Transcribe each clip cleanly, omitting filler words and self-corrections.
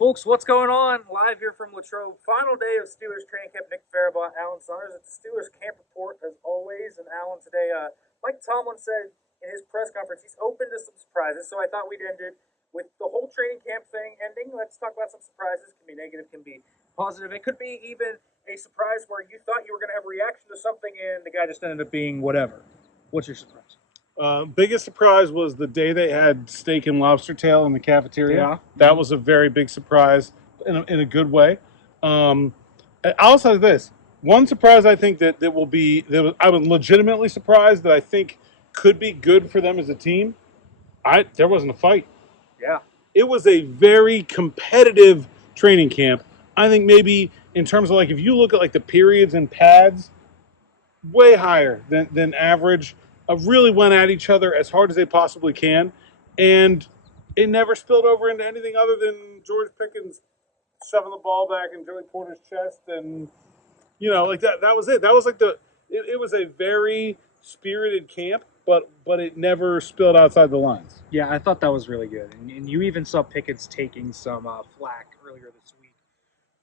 Folks, what's going on? Live here from Latrobe. Final day of Steelers training camp. Nick Farabaugh, Alan Saunders at the Steelers camp report, as always. And Alan, today, Mike Tomlin said in his press conference he's open to some surprises. So I thought we'd end it with the whole training camp thing ending. Let's talk about some surprises. Can be negative, can be positive. It could be even a surprise where you thought you were going to have a reaction to something and the guy just ended up being whatever. What's your surprise? Biggest surprise was the day they had steak and lobster tail in the cafeteria. Yeah. That was a very big surprise in a good way. I'll say this. One surprise I think that will be, I was legitimately surprised that I think could be good for them as a team. There wasn't a fight. Yeah. It was a very competitive training camp. I think maybe in terms of like, if you look at like the periods and pads, way higher than average. Really went at each other as hard as they possibly can, and it never spilled over into anything other than George Pickens shoving the ball back in Joey Porter's chest, and like that was it. That was like it was a very spirited camp, but it never spilled outside the lines. Yeah, I thought that was really good. And you even saw Pickens taking some flack earlier this week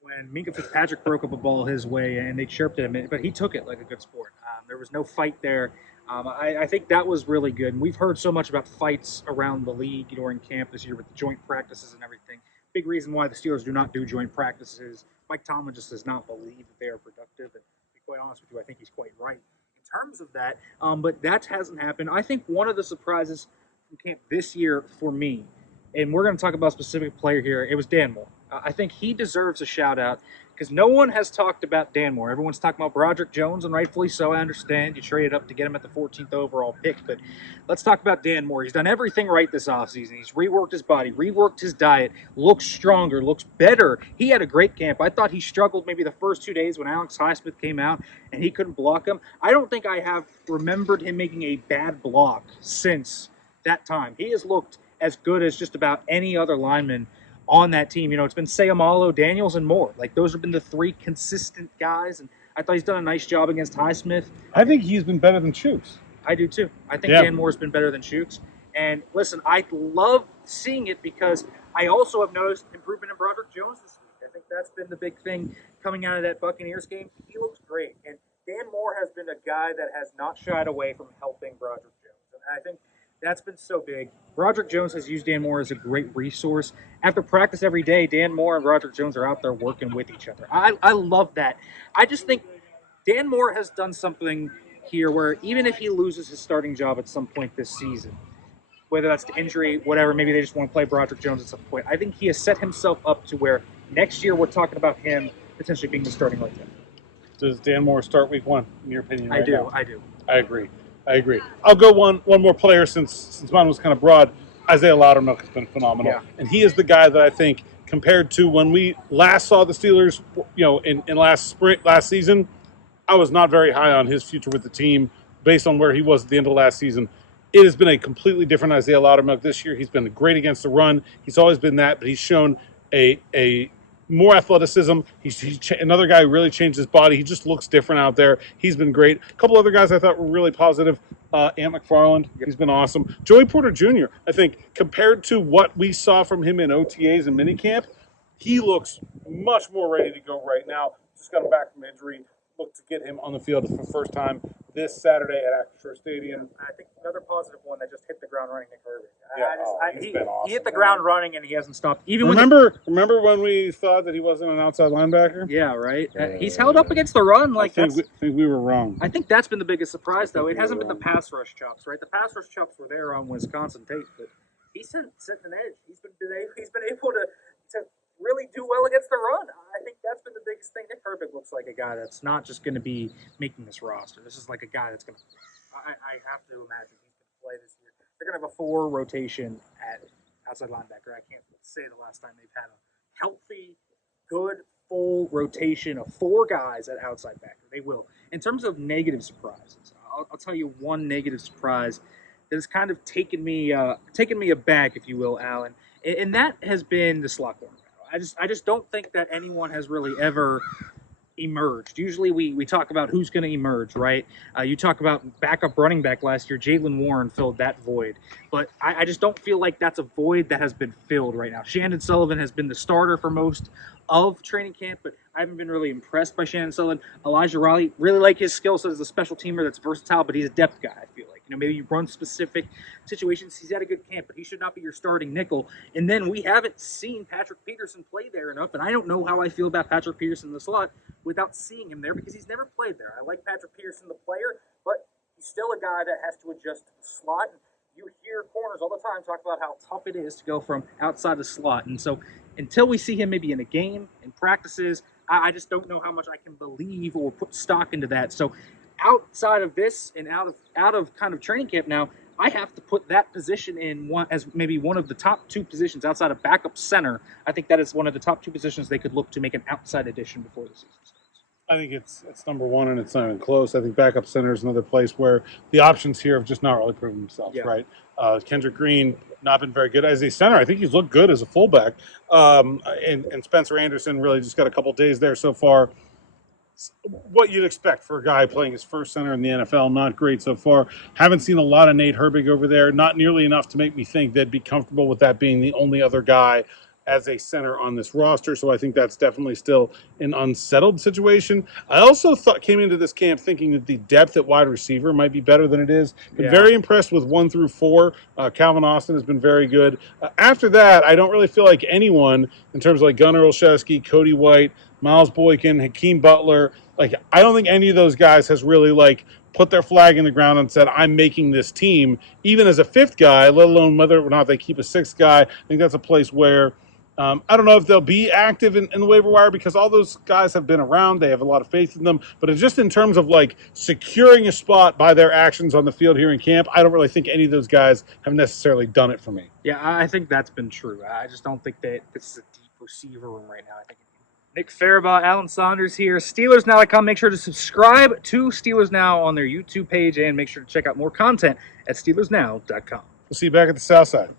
when Minka Fitzpatrick broke up a ball his way and they chirped at him, but he took it like a good sport. There was no fight there. I think that was really good. And we've heard so much about fights around the league during camp this year with the joint practices and everything. Big reason why the Steelers do not do joint practices. Mike Tomlin just does not believe that they are productive. And to be quite honest with you, I think he's quite right in terms of that. But that hasn't happened. I think one of the surprises from camp this year for me, and we're going to talk about a specific player here, it was Dan Moore. I think he deserves a shout-out because no one has talked about Dan Moore. Everyone's talking about Broderick Jones, and rightfully so. I understand you traded up to get him at the 14th overall pick, but let's talk about Dan Moore. He's done everything right this offseason. He's reworked his body, reworked his diet, looks stronger, looks better. He had a great camp. I thought he struggled maybe the first 2 days when Alex Highsmith came out and he couldn't block him. I don't think I have remembered him making a bad block since that time. He has looked as good as just about any other lineman on that team. It's been Sayamalo, Daniels, and Moore. Like, those have been the three consistent guys, and I thought he's done a nice job against Highsmith. I think he's been better than Chooks. I do, too. I think Dan Moore's been better than Chooks. And, listen, I love seeing it because I also have noticed improvement in Broderick Jones this week. I think that's been the big thing coming out of that Buccaneers game. He looks great. And Dan Moore has been a guy that has not shied away from helping Broderick Jones. And I think that's been so big. Broderick Jones has used Dan Moore as a great resource. After practice every day, Dan Moore and Broderick Jones are out there working with each other. I love that. I just think Dan Moore has done something here where even if he loses his starting job at some point this season, whether that's to injury, whatever, maybe they just want to play Broderick Jones at some point, I think he has set himself up to where next year we're talking about him potentially being the starting right there. Does Dan Moore start week 1, in your opinion? I do. Now? I agree. I agree. I'll go one more player since mine was kind of broad. Isaiah Loudermilk has been phenomenal. Yeah. And he is the guy that I think, compared to when we last saw the Steelers, in last season, I was not very high on his future with the team based on where he was at the end of last season. It has been a completely different Isaiah Loudermilk this year. He's been great against the run. He's always been that, but he's shown a more athleticism. He's another guy who really changed his body. He just looks different out there. He's been great. A couple other guys I thought were really positive. Ant McFarland, he's been awesome. Joey Porter Jr., I think, compared to what we saw from him in OTAs and minicamp, he looks much more ready to go right now. Just got him back from injury. Look to get him on the field for the first time this Saturday at Acrisure Stadium. I think another positive one that just hit the ground running, Nick Herbig. He's been awesome. He hit the ground running and he hasn't stopped. Remember when we thought that he wasn't an outside linebacker? Yeah, right. He's held up against the run. I think we were wrong. I think that's been the biggest surprise, though. It hasn't been the pass rush chops, right? The pass rush chops were there on Wisconsin tape, but he's setting an edge. He's been able to really do well against the run. I think that's been the biggest thing. Nick Herbig looks like a guy that's not just going to be making this roster. This is like a guy that's going to. I have to imagine he's going to play this year. They're going to have a 4 rotation at outside linebacker. I can't say the last time they've had a healthy, good, full rotation of 4 guys at outside backer. They will. In terms of negative surprises, I'll tell you one negative surprise that has kind of taken me aback, if you will, Alan, and that has been the slot corner battle. I just don't think that anyone has really ever emerged. Usually we talk about who's going to emerge, right? You talk about backup running back last year. Jalen Warren filled that void. But I just don't feel like that's a void that has been filled right now. Shannon Sullivan has been the starter for most of training camp, but I haven't been really impressed by Shannon Sullivan. Elijah Raleigh, really like his skill set as a special teamer that's versatile, but he's a depth guy, I feel like. Maybe you run specific situations. He's had a good camp, but he should not be your starting nickel. And then we haven't seen Patrick Peterson play there enough, and I don't know how I feel about Patrick Peterson in the slot without seeing him there because he's never played there. I like Patrick Peterson, the player, but he's still a guy that has to adjust to the slot. You hear corners all the time talk about how tough it is to go from outside the slot. And so until we see him maybe in a game, in practices, I just don't know how much I can believe or put stock into that. So outside of this and out of kind of training camp now, I have to put that position in one as maybe one of the top two positions outside of backup center. I think that is one of the top two positions they could look to make an outside addition before the season starts. I think it's number one, and it's not even close. I think backup center is another place where the options here have just not really proven themselves, right? Kendrick Green, not been very good as a center. I think he's looked good as a fullback. And Spencer Anderson really just got a couple days there so far. What you'd expect for a guy playing his first center in the NFL. Not great so far. Haven't seen a lot of Nate Herbig over there. Not nearly enough to make me think they'd be comfortable with that being the only other guy as a center on this roster. So I think that's definitely still an unsettled situation. I also came into this camp thinking that the depth at wide receiver might be better than it is. Been very impressed with 1 through 4. Calvin Austin has been very good. After that, I don't really feel like anyone in terms of like Gunnar Olszewski, Cody White, Miles Boykin, Hakeem Butler, I don't think any of those guys has really put their flag in the ground and said, I'm making this team, even as a 5th guy, let alone whether or not they keep a 6th guy. I think that's a place where I don't know if they'll be active in the waiver wire because all those guys have been around. They have a lot of faith in them. But it's just in terms of securing a spot by their actions on the field here in camp, I don't really think any of those guys have necessarily done it for me. Yeah, I think that's been true. I just don't think that this is a deep receiver room right now. I think Nick Farabaugh, Alan Saunders here. SteelersNow.com. Make sure to subscribe to Steelers Now on their YouTube page and make sure to check out more content at SteelersNow.com. We'll see you back at the South Side.